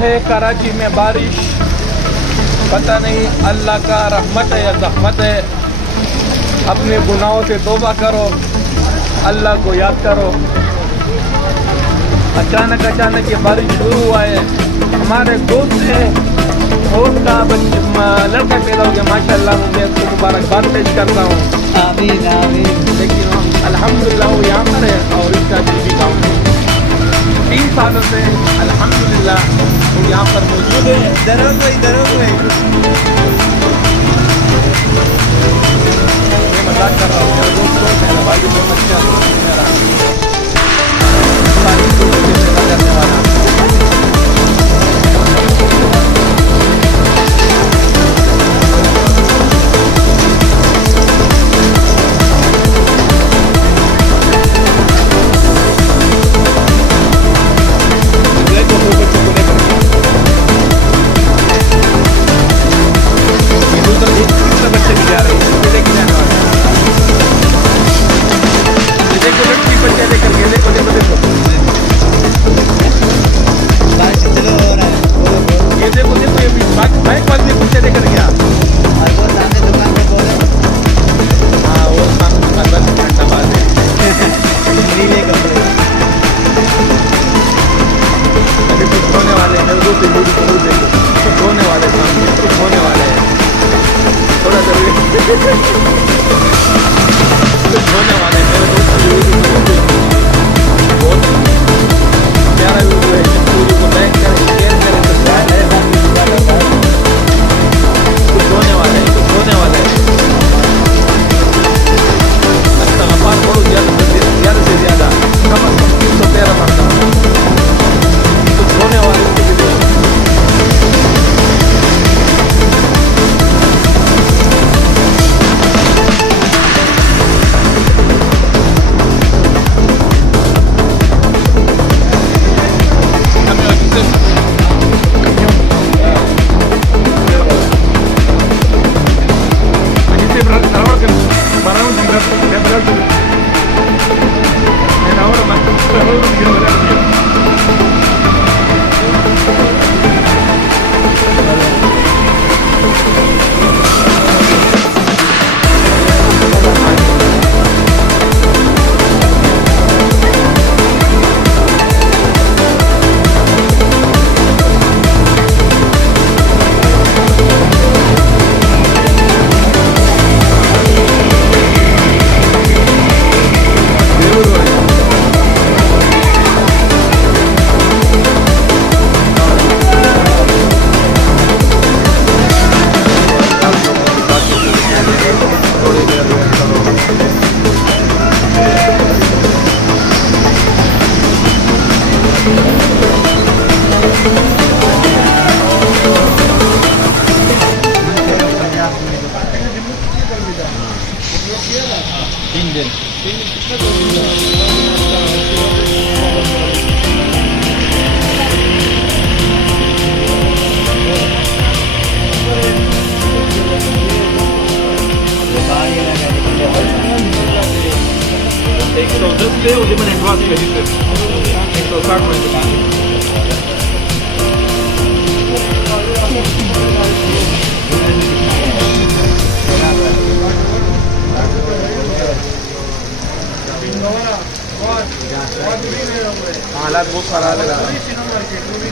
है कराची में बारिश, पता नहीं अल्लाह का रहमत है या ज़हमत है। अपने गुनाहों से तौबा करो, अल्लाह को याद करो। अचानक ये बारिश शुरू हुआ है। हमारे दोस्त है, दोस्त का लड़का पैदा हो गया, माशाल्लाह, मैं उसको मुबारकबाद पेश करता हूँ। आमीन आमीन। लेकिन अल्हम्दुलिल्लाह वो यहाँ पर है और इसका बीवी काम 3 सालों से अल्हम्दुलिल्लाह वो यहाँ पर मौजूद है। दरोज भाई मैं मजाक कर रहा हूँ मेरे दोस्तों, मेरा भाई बहुत अच्छा मेरा सारी दोस्तों से मजा करने वाला। हालात बहुत खराब है।